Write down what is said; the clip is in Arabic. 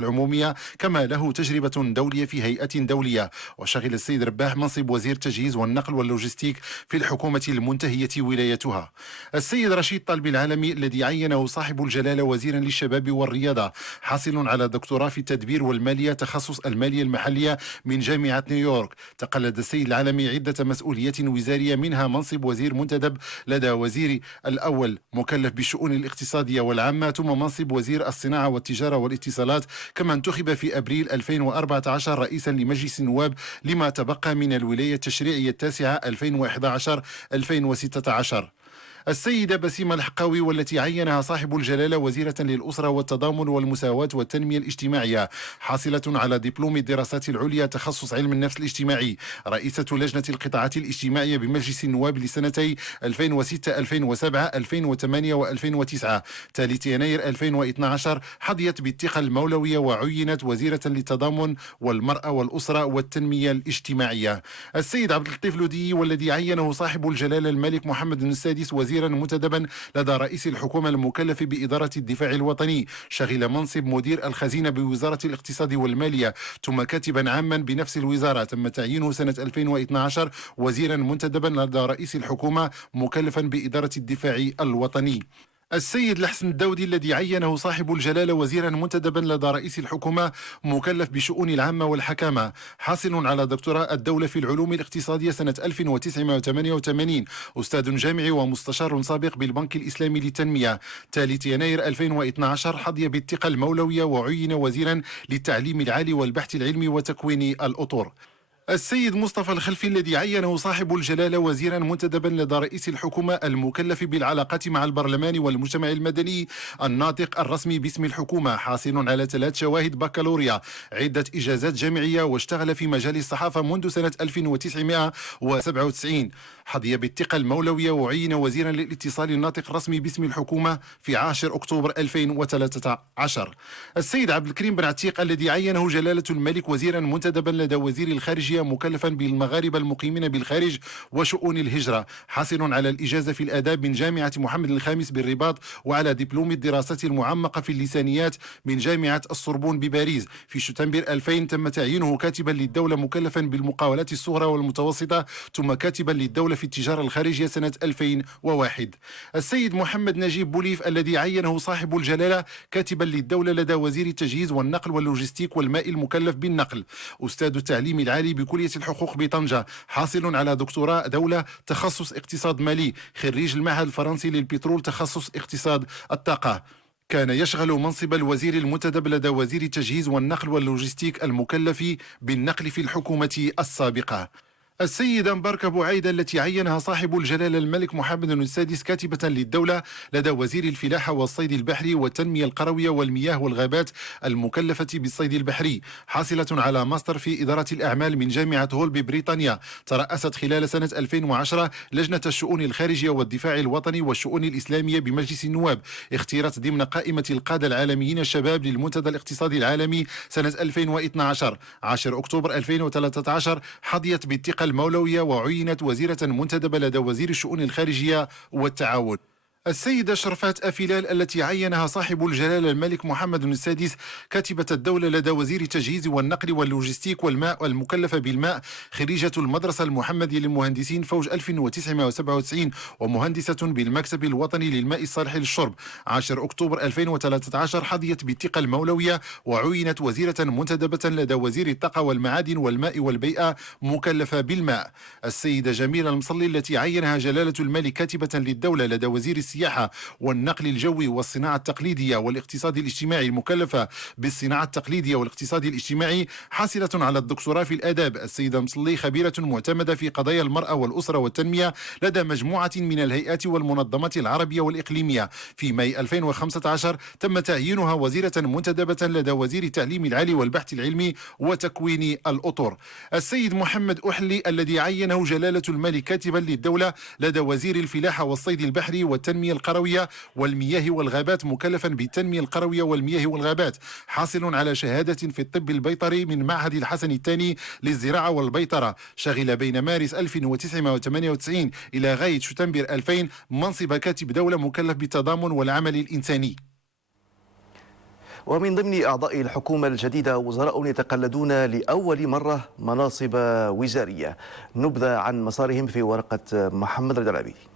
العمومية، كما له تجربة دولية في هيئة دولية. وشغل السيد رباح منصب وزير التجهيز والنقل واللوجستيك في الحكومة المنتهية ولايتها. السيد رشيد طلبي العالمي الذي عينه صاحب الجلالة وزيرا للشباب والرياضة، حاصل على دكتوراه في التدبير والمالية تخصص المالية المحلية من جامعة نيويورك. تقلد السيد العالمي عدة مسؤوليات وزارية، منها منصب وزير منتدب لدى وزير الأول مكلف بالشؤون الاقتصادية والعامة، ثم منصب وزير الصناعة والتجارة والاتصالات. كما انتخب في أبريل 2014 رئيسا لمجلس النواب لما تبقى من الولاية التشريعية التاسعة 2011-2016. السيدة بسيمة الحقاوي والتي عينها صاحب الجلالة وزيرة للأسرة والتضامن والمساواة والتنمية الاجتماعية، حاصلة على دبلوم الدراسات العليا تخصص علم النفس الاجتماعي، رئيسة لجنة القطاعات الاجتماعية بمجلس النواب لسنتي 2006 2007 2008 و2009. ثالث يناير 2012 حظيت بالثقة المولوية وعينت وزيرة للتضامن والمرأة والأسرة والتنمية الاجتماعية. السيد عبد اللطيف لودي والذي عينه صاحب الجلالة الملك محمد بن السادس وزيرا منتدبا لدى رئيس الحكومة المكلف بإدارة الدفاع الوطني، شغل منصب مدير الخزينة بوزارة الاقتصاد والمالية، ثم كاتبا عاما بنفس الوزارة. تم تعيينه سنة 2012 وزيرا منتدبا لدى رئيس الحكومة مكلفا بإدارة الدفاع الوطني. السيد الحسن الداودي الذي عينه صاحب الجلالة وزيرا منتدبا لدى رئيس الحكومة مكلف بشؤون العامة والحكامة، حاصل على دكتوراه الدولة في العلوم الاقتصادية سنة 1988، أستاذ جامعي ومستشار سابق بالبنك الإسلامي للتنمية. ثالث يناير 2012 حظي بالثقة المولوية وعين وزيرا للتعليم العالي والبحث العلمي وتكوين الأطر. السيد مصطفى الخلفي الذي عينه صاحب الجلالة وزيرا منتدبا لدى رئيس الحكومة المكلف بالعلاقات مع البرلمان والمجتمع المدني، الناطق الرسمي باسم الحكومة، حاصل على 3 شواهد بكالوريا، عدة إجازات جامعية، واشتغل في مجال الصحافة منذ سنة 1997. حظي بالثقة المولوية وعين وزيرا للاتصال الناطق الرسمي باسم الحكومة في 10 أكتوبر 2013. السيد عبد الكريم بن عتيق الذي عينه جلالة الملك وزيرا منتدبا لدى وزير الخارجية مكلفا بالمغاربة المقيمين بالخارج وشؤون الهجرة، حاصل على الإجازة في الآداب من جامعة محمد الخامس بالرباط، وعلى دبلوم الدراسات المعمقة في اللسانيات من جامعة السوربون بباريس. في شتنبر 2000 تم تعيينه كاتبا للدولة مكلفا بالمقاولات الصغرى والمتوسطة، ثم كاتبا للدولة في التجارة الخارجية سنة 2001. السيد محمد نجيب بوليف الذي عينه صاحب الجلالة كاتبا للدولة لدى وزير التجهيز والنقل واللوجستيك والماء المكلف بالنقل، أستاذ التعليم العالي بكلية الحقوق بطنجة، حاصل على دكتوراه دولة تخصص اقتصاد مالي، خريج المعهد الفرنسي للبترول تخصص اقتصاد الطاقة. كان يشغل منصب الوزير المنتدب لدى وزير التجهيز والنقل واللوجستيك المكلف بالنقل في الحكومة السابقة. السيدة مباركة بوعيدة التي عينها صاحب الجلالة الملك محمد بن السادس كاتبة للدولة لدى وزير الفلاحة والصيد البحري والتنمية القروية والمياه والغابات المكلفة بالصيد البحري، حاصلة على ماستر في إدارة الأعمال من جامعة هول ببريطانيا. ترأست خلال سنة 2010 لجنة الشؤون الخارجية والدفاع الوطني والشؤون الإسلامية بمجلس النواب، اختيرت ضمن قائمة القادة العالميين الشباب للمنتدى الاقتصادي العالمي سنة 2012. 10 أكتوبر 2013 حظيت بالثقة المولوية وعينت وزيرة منتدبة لدى وزير الشؤون الخارجية والتعاون. السيدة شرفات أفلال التي عينها صاحب الجلالة الملك محمد بن السادس كاتبة الدولة لدى وزير التجهيز والنقل واللوجستيك والماء والمكلفة بالماء، خريجة المدرسة المحمدية للمهندسين فوج 1997 ومهندسة بالمكتب الوطني للماء الصالح للشرب. 10 أكتوبر 2013 حظيت بالثقة المولوية وعينت وزيرة منتدبة لدى وزير الطاقة والمعادن والماء والبيئة مكلفة بالماء. السيدة جميلة المصلي التي عينها جلالة الملك كاتبة للدولة لدى وزير السياحة والنقل الجوي والصناعة التقليدية والاقتصاد الاجتماعي المكلفة بالصناعة التقليدية والاقتصاد الاجتماعي، حاصلة على الدكتوراه في الآداب. السيدة مصلي خبيرة معتمدة في قضايا المرأة والأسرة والتنمية لدى مجموعة من الهيئات والمنظمات العربية والإقليمية. في ماي 2015 تم تعيينها وزيرة منتدبة لدى وزير التعليم العالي والبحث العلمي وتكوين الأطر. السيد محمد أحلي الذي عينه جلالة الملك كاتبا للدولة لدى وزير الفلاحة والصيد البحري والتنمية القروية والمياه والغابات مكلفا بالتنمية القروية والمياه والغابات، حاصل على شهادة في الطب البيطري من معهد الحسن الثاني للزراعة والبيطرة، شغل بين مارس 1998 إلى غاية شتنبر 2000 منصب كاتب دولة مكلف بالتضامن والعمل الإنساني. ومن ضمن أعضاء الحكومة الجديدة وزراء يتقلدون لأول مرة مناصب وزارية. نبذة عن مسارهم في ورقة محمد رضا العبيدي.